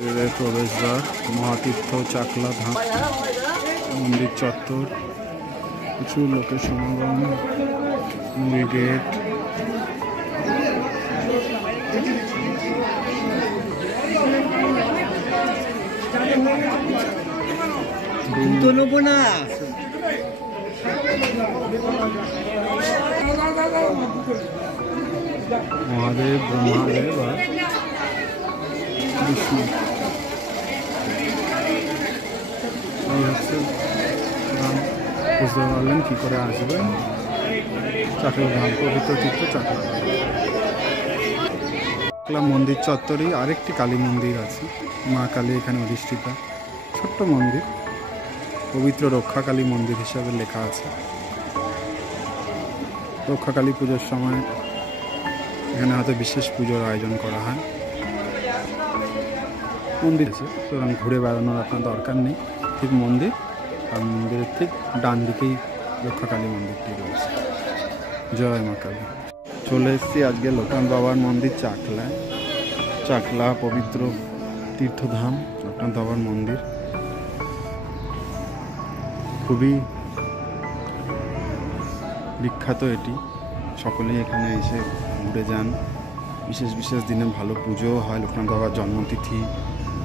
প্রবেশদ্বার মহাতীর্থ চাকলা ধাম মন্দির চত্বর, প্রচুর লোকের সমাগম, মন্দির গেট। মহাদেব, ব্রহ্মাদেব আর বিষ্ণু এই হচ্ছে। বুঝতে পারলেন কী করে আসবেন চাকলা ধাম, পবিত্র তীর্থ চাকলা মন্দির চত্বরেই আরেকটি কালী মন্দির আছে। মা কালী এখানে অধিষ্ঠিতা, ছোট্ট মন্দির, পবিত্র রক্ষাকালী মন্দির হিসাবে লেখা আছে। রক্ষাকালী পুজোর সময় এখানে হয়তো বিশেষ পুজোর আয়োজন করা হয়। মন্দির আছে, সুতরাং ঘুরে বেড়ানোর আপনার দরকার নেই। ঠিক মন্দির, আর মন্দিরের ঠিক ডান দিকেই রক্ষাকালী মন্দিরটি রয়েছে। জয় মা কালী। চলে এসেছি আজকে লোকনাথ বাবার মন্দির চাকলায়। চাকলা পবিত্র তীর্থধাম লোকনাথ বাবার মন্দির, খুবই বিখ্যাত এটি। সকলেই এখানে এসে ঘুরে যান। বিশেষ বিশেষ দিনে ভালো পুজোও হয়। লোকনাথ বাবার জন্মতিথি,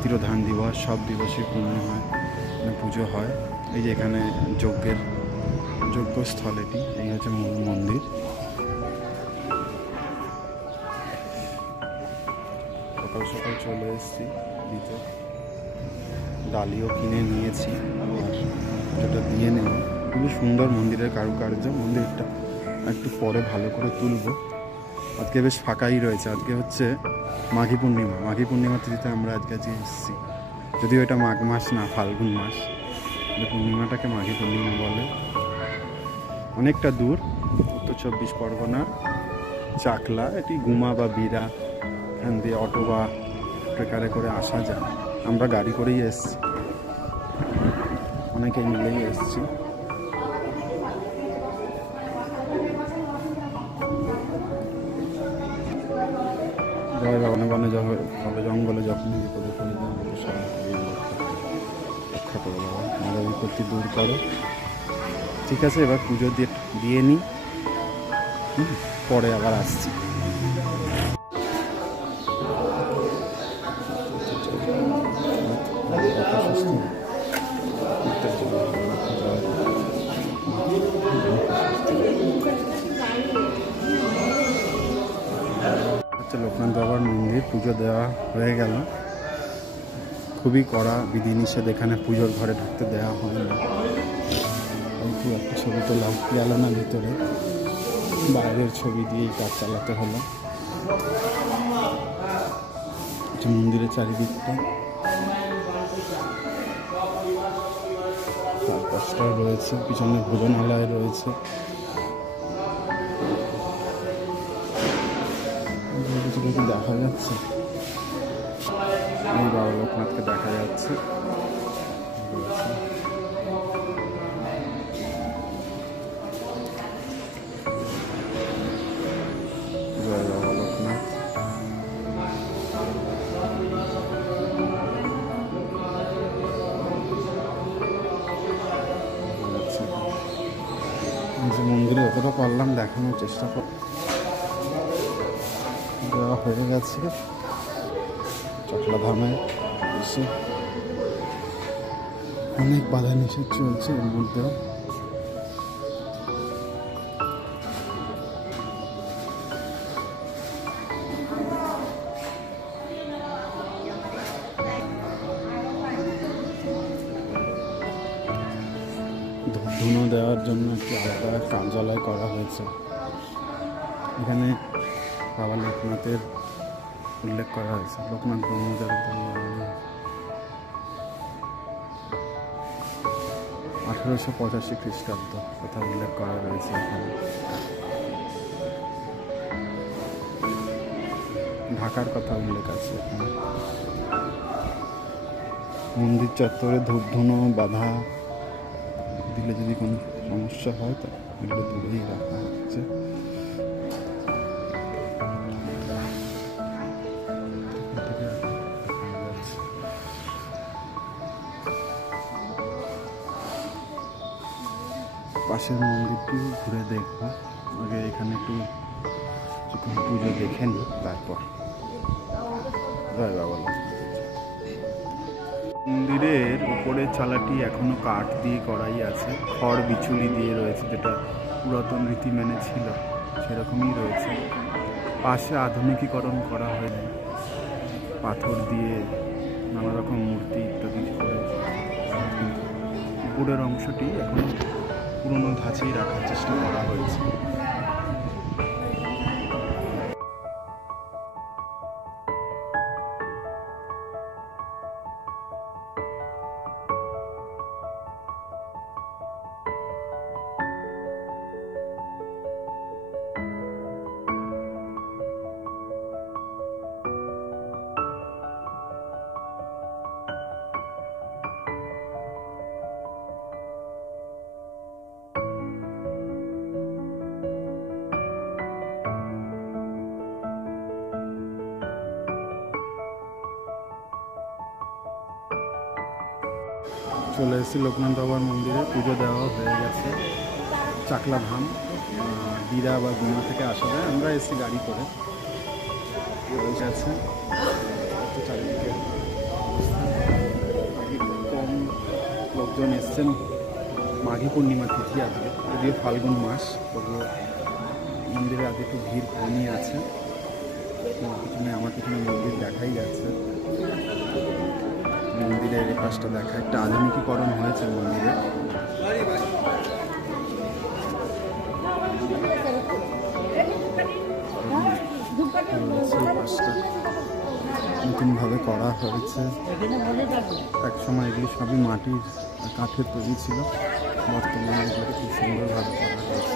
তিরোধান দিবস, সব দিবসই পূর্ণ হয়, পুজো হয়। এই যে এখানে যজ্ঞস্থল এটি, এই হচ্ছে মূল মন্দির। সকাল সকাল চলে এসেছি দিতে, ডালিও কিনে নিয়েছি, যেটা দিয়ে নেব। খুবই সুন্দর মন্দিরের কারুকার্য। মন্দিরটা একটু পরে ভালো করে তুলব। আজকে বেশ ফাঁকাই রয়েছে। আজকে হচ্ছে মাঘী পূর্ণিমা। মাঘী পূর্ণিমা তিথিতে আমরা আজকে এসেছি, যদিও এটা মাঘ মাস না, ফাল্গুন মাস। পূর্ণিমাটাকে মাঘী পূর্ণিমা বলে। অনেকটা দূর, উত্তর 24 পরগনার চাকলা। এটি গুমা বা বিরা, এখান দিয়ে অটো বা ট্রেকারে করে আসা যায়। আমরা গাড়ি করেই এসেছি, অনেকেই মিলেই এসেছি। বনে জঙ্গলে যখন বিপদে পড়ে রক্ষা করে দেওয়া, আমাদের বিপত্তি দূর করো। ঠিক আছে, এবার পুজো দিয়ে নিই, পরে আবার আসছি। লোকনাথ বাবার মন্দির পুজো দেওয়া হয়ে গেল। খুবই কড়া বিধিনিষেধ, এখানে পুজোর ঘরে ঢুকতে দেওয়া হয় না। খুব একটা ছবি তোলা গেল না ভিতরে, বাইরের ছবি দিয়েই কাজ চালাতে হলো। মন্দিরের চারিদিকটা চারপাশটা রয়েছে, পিছনে ভোজনালয় রয়েছে। দেখা যাচ্ছে এই বাবা লোকনাথকে দেখা যাচ্ছে। জয় বাবা লোকনাথ। মন্দিরে যতটা পারলাম দেখানোর চেষ্টা কর, দেওয়া হয়ে গেছে। চাকলা ধামে এসে অনেক বাধা নিষেধ চলছে, এর মধ্যেও ধূপ দেওয়ার জন্য একটি আলাদা কার্যালয় করা হয়েছে। এখানে বাবা লোকনাথের উল্লেখ করা হয়েছে। লোকনাথ ব্রহ্মচারী 1885 খ্রিস্টাব্দ কথা উল্লেখ করা রয়েছে এখানে। ঢাকার কথা উল্লেখ আছে এখানে। মন্দির চত্বরে ধূপধুনো বাধা দিলে যদি কোনো সমস্যা হয় তা এগুলো দূরেই রাখা হচ্ছে। পাশের মন্দিরটি ঘুরে দেখব। আগে এখানে একটু পুজো দেখে নিই, তারপর জয় বাবা। মন্দিরের উপরের চালাটি এখনো কাঠ দিয়ে করাই আছে, খড় বিচুলি দিয়ে রয়েছে, যেটা পুরাতন রীতি মেনে ছিল সেরকমই রয়েছে। পাশে আধুনিকীকরণ করা হয়নি, পাথর দিয়ে নানা রকম মূর্তি ইত্যাদি করে। উপরের অংশটি এখন পুরনো ধাঁচেই রাখার চেষ্টা করা হয়েছে। চলে এসেছি লোকনাথ বাবার মন্দিরে, পুজো দেওয়া হয়ে গেছে। চাকলা ধাম দিরা বা গুনা থেকে আসা যায়, আমরা এসেছি গাড়ি করে। আছে চারিদিকে কম লোকজন এসছেন, মাঘী পূর্ণিমা তিথি আজকে, যদিও ফাল্গুন মাস, তবুও মন্দিরে আগে একটু ভিড় কমই আছে। আমার পিছনে মন্দির দেখাই যাচ্ছে, মন্দিরের এই পাশটা দেখা, একটা আধুনিকীকরণ হয়েছে মন্দিরে। নতুনভাবে করা হয়েছে। এক সময় এগুলি সবই মাটির কাঠের তৈরি ছিল, বর্তমানে এগুলোকে খুব সুন্দরভাবে করা হয়েছে।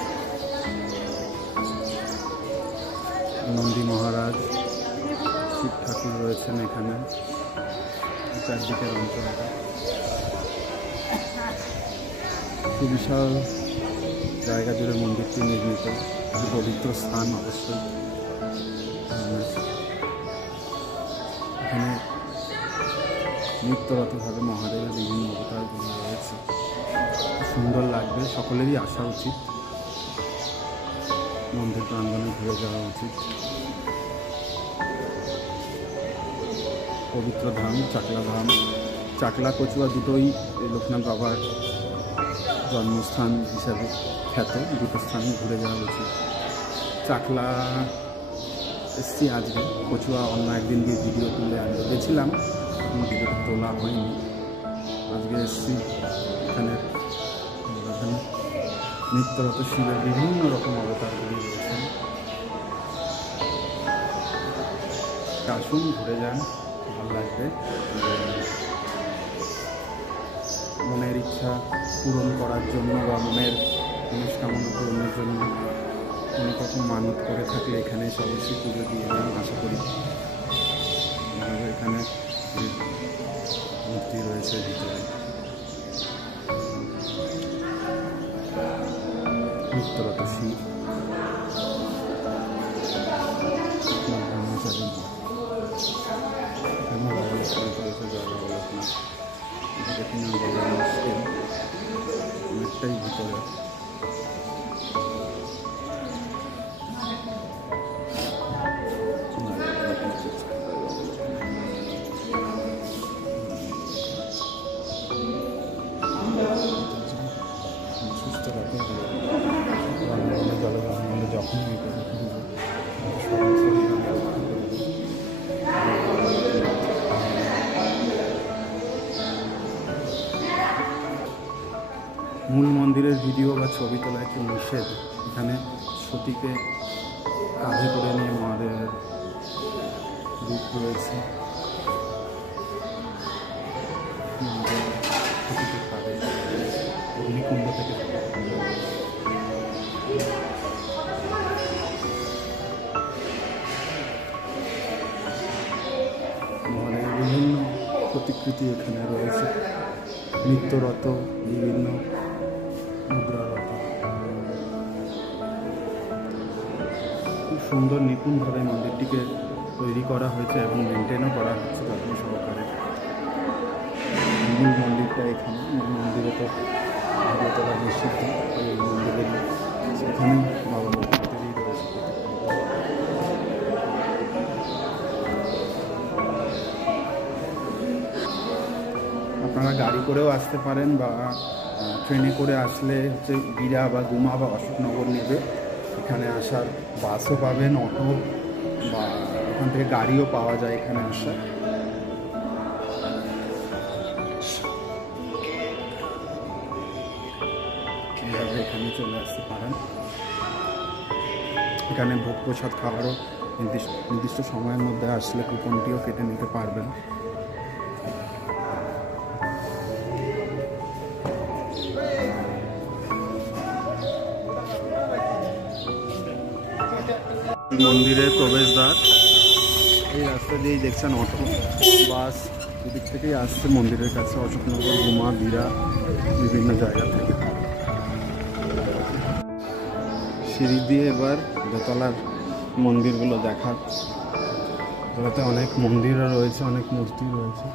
নন্দী মহারাজ, শিব ঠাকুর রয়েছেন এখানে, চারদিকের অঞ্চলটা সুবিশাল জায়গা জুড়ে মন্দিরটি নির্মিত, পবিত্র স্থান অবশ্যই। এখানে নিত্যরতভাবে মহাদেবের বিভিন্ন অবতারগুলি রয়েছে, সুন্দর লাগবে, সকলেরই আসা উচিত, মন্দির প্রাঙ্গণে ঘুরে যাওয়া উচিত। পবিত্র ধাম, চাকলা ধাম, চাকলা কচুয়া দুটোই লোকনাথ বাবার জন্মস্থান হিসাবে খ্যাত, দুটো স্থান ঘুরে যাওয়া উচিত। চাকলা এসছি আজকে, কচুয়া অন্য একদিন দিয়ে ভিডিও তুলে আনতে গেছিলাম, ভিডিও তোলা হয়নি। আজকে এসছি এখানে নিত্যরত শিবের বিভিন্ন রকম অবতারগুলি রয়েছে। আসুন, ঘুরে যান, ভালো লাগবে। মনের ইচ্ছা পূরণ করার জন্য বা মনের মনস্কামনা পূরণের জন্য কোনো রকম মানত করে থাকলে এখানে এসে অবশ্যই পুজো দিয়ে যান, আশা করি। এখানে মূর্তি রয়েছে ভিতরে, নিত্যরত শিব, ব্রহ্মচারী, অনেকটাই ভিতরে। সুস্থ রাখে জলগ্রহণ যখন মূল মন্দিরের ভিডিও বা ছবি তোলা একটু নিষেধ। এখানে সতীকে কাঁধে করে নিয়ে মহাদেবের রূপ রয়েছে, সতীকে কাঁধে অগ্নিকুণ্ড থেকে মহাদেবের বিভিন্ন প্রতিকৃতি এখানে রয়েছে, নিত্যরত বিভিন্ন মুদ্রারত। খুব সুন্দর নিপুণভাবে মন্দিরটিকে তৈরি করা হয়েছে এবং মেনটেনও করা হচ্ছে যত্ন সহকারে। মূল মন্দিরটা এখানে, মূল মন্দিরে তো ভিডিও বাবার মসজিদ এই মন্দিরের সেখানে বাবা লোকনাথেরই রয়েছে। আপনারা গাড়ি করেও আসতে পারেন বা ট্রেনে করে আসলে হচ্ছে বিরা বা গুমা বা অশোকনগর নেবে। এখানে আসার বাসও পাবেন, অটো বা ওখান থেকে গাড়িও পাওয়া যায় এখানে আসার। এইভাবে এখানে চলে আসতে পারেন। এখানে ভোগ প্রসাদ খাওয়ারও নির্দিষ্ট সময়ের মধ্যে আসলে কুপনটিও কেটে নিতে পারবেন। মন্দিরের প্রবেশদ্বার, এই রাস্তা দিয়েই দেখছেন অটো বাস এদিক থেকেই আসছে মন্দিরের কাছে, অশোকনগর, গুমা, বিরা বিভিন্ন জায়গা থেকে। সিঁড়ি দিয়ে এবার দোতলার মন্দিরগুলো দেখার। দোতলাতে অনেক মন্দিরও রয়েছে, অনেক মূর্তি রয়েছে।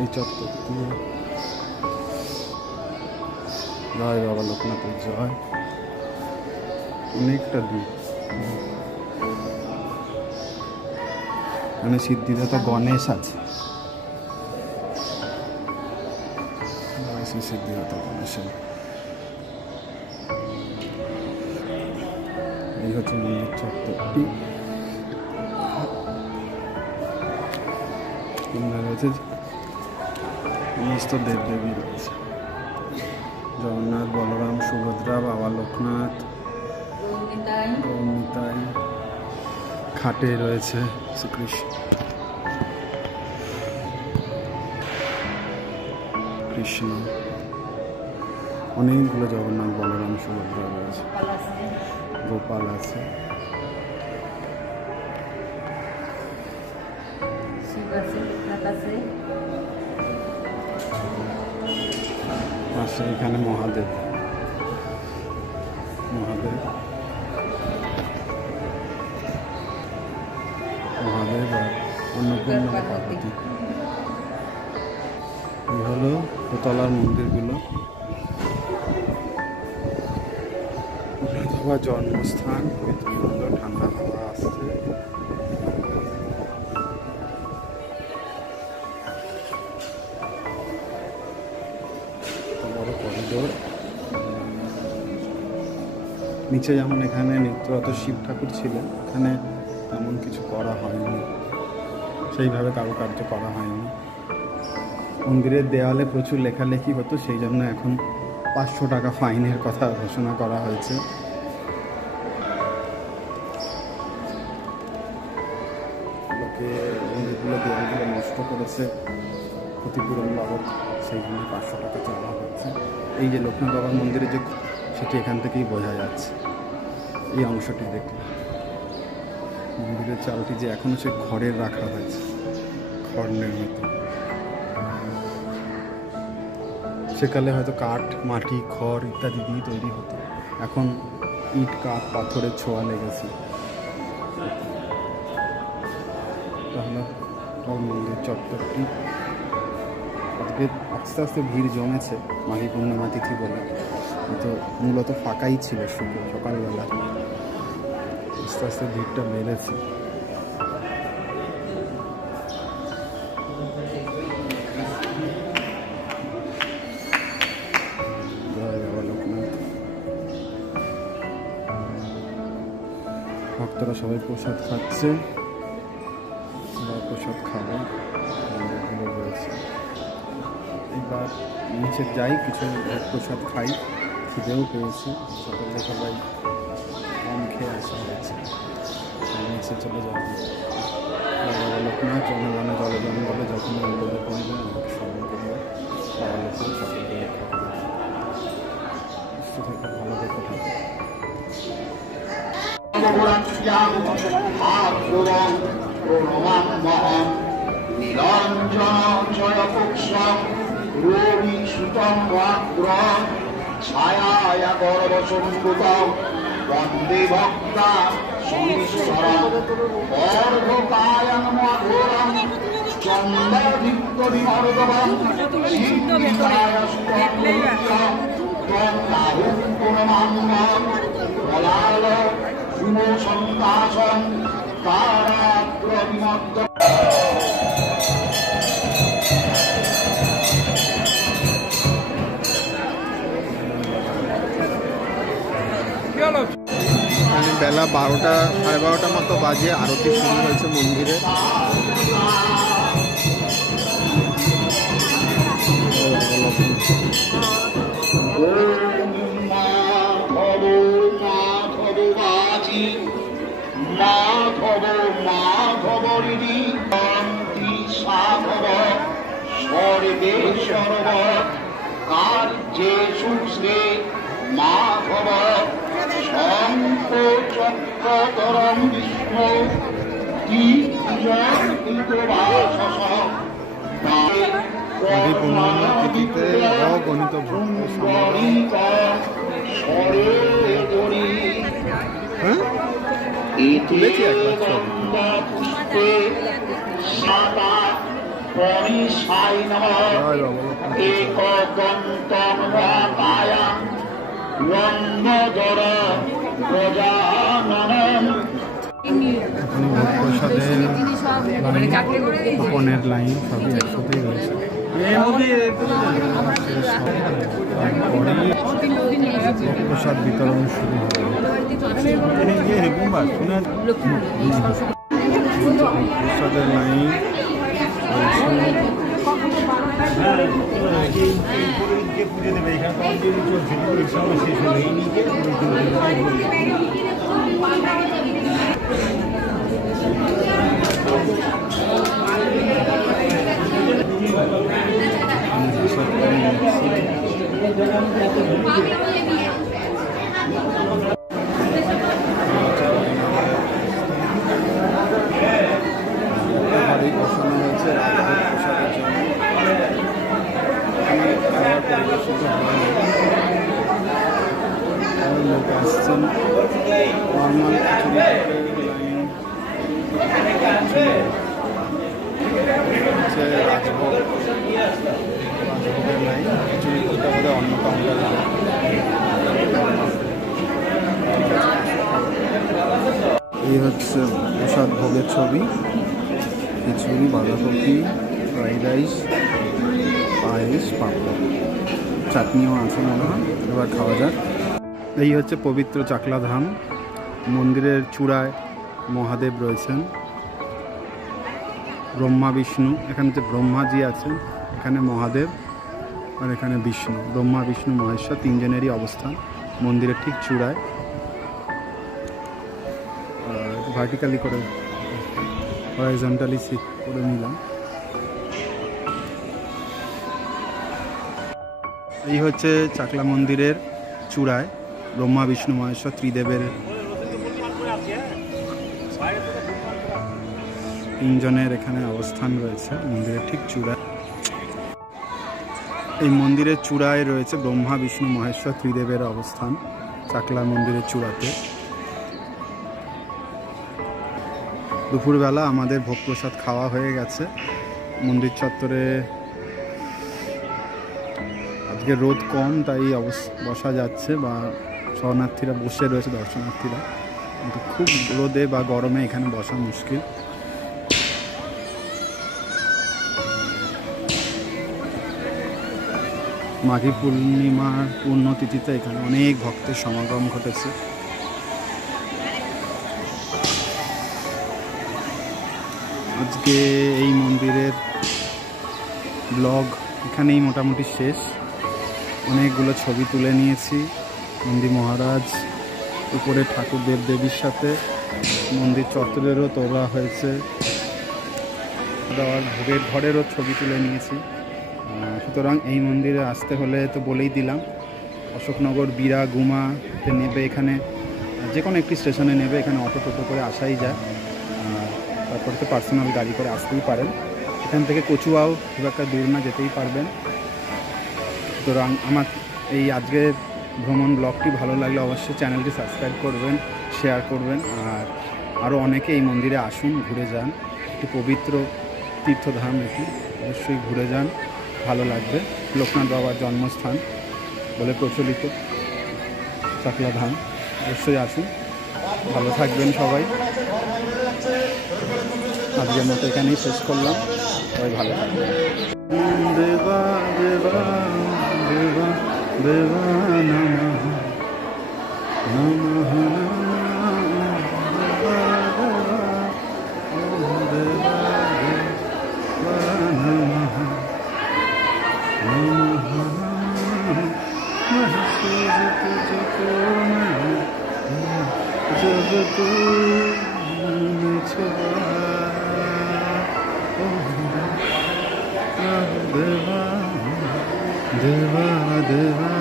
এই চত্বর দিয়ে জয় বাবা লোকনাথের জয়। অনেকটা দূর, মানে সিদ্ধিদাতা গণেশ আছে, সিদ্ধিদাতা গণেশের। এই হচ্ছে মন্দির চত্বরটি। রয়েছে সমস্ত দেবদেবী রয়েছে, জগন্নাথ, বলরাম, সুভদ্রা, বাবা লোকনাথ, গৌরনিতাই। খাটে রয়েছে শ্রীকৃষ্ণ, কৃষ্ণ, অনেকগুলো জগন্নাথ, বলরাম, সুভদ্রা রয়েছে, গোপাল আছে, পাশে এখানে মহাদেব, মহাদেব আর অন্নপূর্ণা পার্বতী। এই হলো দোতলার মন্দিরগুলো। বাবার জন্মস্থান, সুন্দর ঠান্ডা হাওয়া আসছে। বড় করিডোর। নিচে যেমন এখানে নিত্যরত শিব ঠাকুর ছিলেন, এখানে তেমন কিছু করা হয়নি, সেইভাবে কারুকার্য করা হয়নি। মন্দিরের দেওয়ালে প্রচুর লেখালেখি হতো, সেই জন্য এখন 500 টাকা ফাইনের কথা ঘোষণা করা হয়েছে। লোকে মন্দিরগুলো দেওয়ালগুলো নষ্ট করেছে, ক্ষতিপূরণ বাবদ সেইগুলো 500 টাকা চাওয়া হচ্ছে। এই যে লোকনাথ বাবার মন্দিরে যে সেটি এখান থেকেই বোঝা যাচ্ছে, এই অংশটি দেখলে। মন্দিরের চালটি যে এখনো সে খড়ের রাখা হয়েছে, খড় নির্মিত। সেকালে হয়তো কাঠ, মাটি, খড় ইত্যাদি দিয়ে তৈরি হতো, এখন ইট, কাঠ, পাথরের ছোঁয়া লেগেছে। তাহলে মন্দির চত্বরটি আজকে আস্তে আস্তে ভিড় জমেছে, মাঘী পূর্ণিমা তিথি বলে, তো মূলত ফাঁকাই ছিল সকালবেলা, আস্তে আস্তে ভিড়টা বেড়েছে। ভক্তরা সবাই প্রসাদ খাচ্ছে, প্রসাদ খাবে রয়েছে। এবার নিচে যাই, কিছু প্রসাদ খাই, খিদেও পেয়েছি, সকালে সবাই কম খেয়ে আসা হয়েছে। নিচে চলে যাবো। বাবা লোকনাথ জনগণে জলজঙ্গলে যখন বিপদে পড়বে আমাকে স্মরণ করবে। বাবা লোকনাথ সকলকে রক্ষা করবে। সুস্থ থেকে ভালো দেখে থাকে। ছায়া গর্বসম্ভূতম বন্দে ভক্তা সুমিশ্বরম অর্ধকায়ং মধুরম চন্দ্রদীপ্ত বেলা 12টা সাড়ে 12টার মতো বাজে, আরতি শুরু হয়েছে মন্দিরে। মাধব শঙ্খ চক্রতরম বিষ্ণু তিথিতে অগণিত তুলেছি একবার প্রসাদের লাইন সবই একসাথেই রয়েছে। প্রসাদ বিতরণ শুরু হবে। প্রসাদের লাইন পুজো দেবে এখানে লোক আসছেন নর্মাল রাজভোগের লাইন, খিচুড়ি কোটা বোধহয় অন্য কাউন্টার। এই হচ্ছে প্রসাদ ভোগের ছবি, খিচুড়ি, বাঁধাকপি, ফ্রাইড রাইস, পায়েস, পাঁপড়, চাটনিও আছে মনে হয়। এবার খাওয়া যাক। এই হচ্ছে পবিত্র চাকলা ধাম। মন্দিরের চূড়ায় মহাদেব রয়েছেন, ব্রহ্মা বিষ্ণু। এখানে যে ব্রহ্মাজি আছেন, এখানে মহাদেব, আর এখানে বিষ্ণু। ব্রহ্মা বিষ্ণু মহেশ্বর তিনজনেরই অবস্থান মন্দিরের ঠিক চূড়ায়। ভার্টিক্যালি করে হরাইজন্টালি সিট করে নিলাম। এই হচ্ছে চাকলা মন্দিরের চূড়ায় ব্রহ্মা বিষ্ণু মহেশ্বর ত্রিদেবের তিনজনের এখানে অবস্থান রয়েছে মন্দিরের ঠিক চূড়ায়। এই মন্দিরের চূড়ায় রয়েছে ব্রহ্মা বিষ্ণু মহেশ্বর ত্রিদেবের অবস্থান চাকলা মন্দিরের চূড়াতে। দুপুরবেলা আমাদের ভোগ প্রসাদ খাওয়া হয়ে গেছে। মন্দির চত্বরে আজকে রোদ কম, তাই বসা যাচ্ছে, বা শরণার্থীরা বসে রয়েছে, দর্শনার্থীরা। কিন্তু খুব রোদে বা গরমে এখানে বসা মুশকিল। মাঘী পূর্ণিমার পুণ্যতিথিতে এখানে অনেক ভক্তের সমাগম ঘটেছে। আজকে এই মন্দিরের ব্লগ এখানেই মোটামুটি শেষ। অনেকগুলো ছবি তুলে নিয়েছি নন্দী মহারাজ, উপরে ঠাকুর দেবদেবীর সাথে। মন্দির চত্বরেরও তোলা হয়েছে, দেওয়ার ভোগের ঘরেরও ছবি তুলে নিয়েছি। সুতরাং এই মন্দিরে আসতে হলে তো বলেই দিলাম, অশোকনগর বিরা গুমাতে নেবে, এখানে যে কোনো একটি স্টেশনে নেবে, এখানে অটো টোটো করে আসাই যায়। তারপরে তো পার্সোনাল গাড়ি করে আসতেই পারেন। এখান থেকে কচুয়াও খুব একটা দূর না, যেতেই পারবেন। সুতরাং আমার এই আজকের ভ্রমণ ব্লগটি ভালো লাগলে অবশ্যই চ্যানেলটি সাবস্ক্রাইব করবেন, শেয়ার করবেন। আর আরও অনেকে এই মন্দিরে আসুন, ঘুরে যান। একটি পবিত্র তীর্থধাম এটি। অবশ্যই ঘুরে যান, ভালো লাগবে। লোকনাথ বাবার জন্মস্থান বলে প্রচলিত চাকলা ধাম, অবশ্যই আসুন। ভালো থাকবেন সবাই। আজকের মতো এখানেই শেষ করলাম, সবাই ভালো থাকবেন। দেবা দেবা দেবা দেবা নমঃ নমঃ जब तू देवा देवा देवा देवा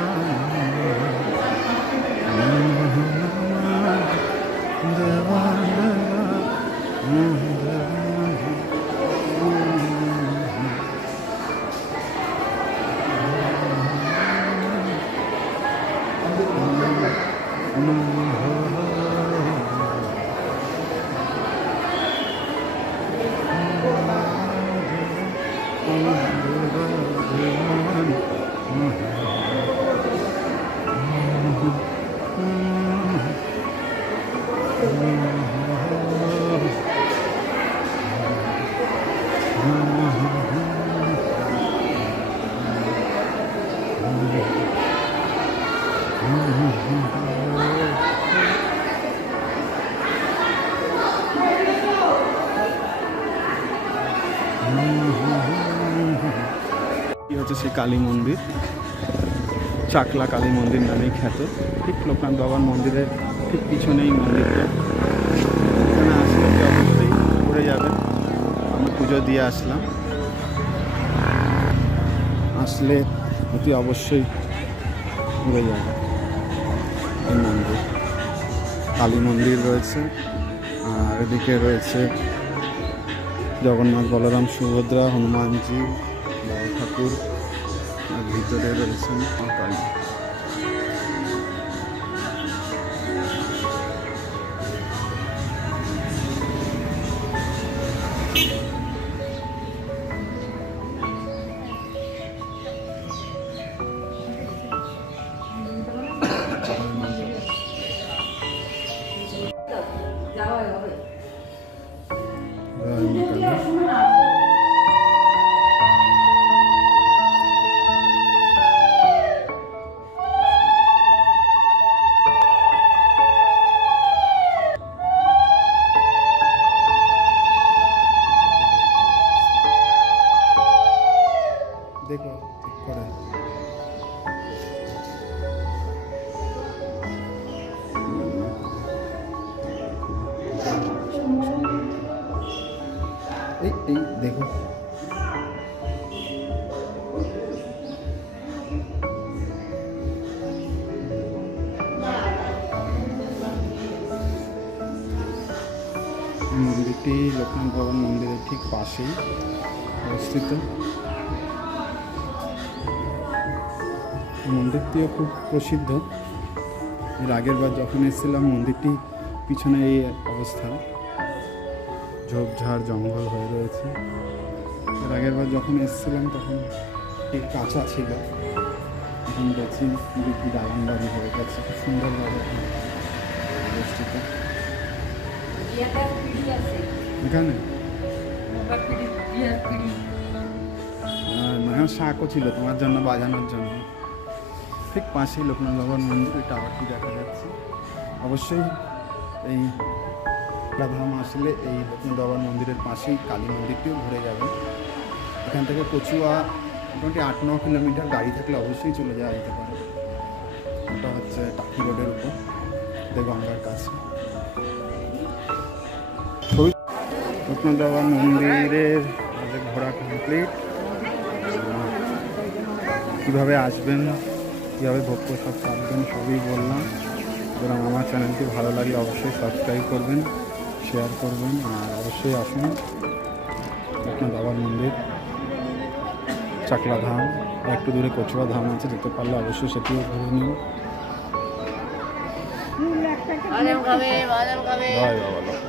হচ্ছে সেই কালী মন্দির, চাকলা কালী মন্দির নামেই খ্যাত। ঠিক লোকনাথ বাবার মন্দিরের ঠিক পিছনেই মন্দিরটা। এখানে আসলে অবশ্যই ঘুরে যাবেন। আমি পুজো দিয়ে আসলাম, আসলে অতি অবশ্যই ঘুরে যাবে এই মন্দির। কালী মন্দির রয়েছে, আর এদিকে রয়েছে জগন্নাথ, বলরাম, সুভদ্রা, হনুমানজি, বড় ঠাকুর, আর ভিতরে রয়েছেন কালী। দেখো ঠিক করে এই দেখো মন্দিরটি লোকনাথ বাবার মন্দিরের ঠিক পাশেই অবস্থিত। মন্দিরটিও খুব প্রসিদ্ধ। এর আগের বার যখন এসেছিলাম মন্দিরটি পিছনে এই অবস্থা, ঝোপঝাড় জঙ্গল হয়ে রয়েছে। এর আগের বার যখন এসেছিলাম তখন ঠিক কাঁচা ছিল, এখন দেখছি দিদি দালান বাড়ি হয়ে গেছে, খুব সুন্দরভাবে অবস্থিত। এখানে মানে শাকও ছিল তোমার জন্য বাজানোর জন্য। ঠিক পাশেই লোকনাথ বাবার মন্দির, ওই টাওয়ারটি দেখা যাচ্ছে। অবশ্যই এই ধাম আসলে এই লোকনাথ বাবার মন্দিরের পাশেই কালী মন্দিরটিও ঘুরে যাবে। এখান থেকে কচুয়া মোটামুটি 8-9 কিলোমিটার, গাড়ি থাকলে অবশ্যই চলে যাওয়া যেতে পারে। ওটা হচ্ছে টাকি রোডের উপর, গঙ্গার কাছে। লোকনাথ বাবার মন্দিরের ঘোরা কমপ্লিট। কীভাবে আসবেন, কীভাবে ভোগ প্রসাদ পাবেন সবই বললাম। সুতরাং আমার চ্যানেলটি ভালো লাগলে অবশ্যই সাবস্ক্রাইব করবেন, শেয়ার করবেন, আর অবশ্যই আসুন লোকনাথ বাবার মন্দির, চাকলা ধাম, একটু দূরে কচুয়া ধাম আছে, যেতে পারলে অবশ্যই সেটিও ঘুরে নিন। জয় বাবা।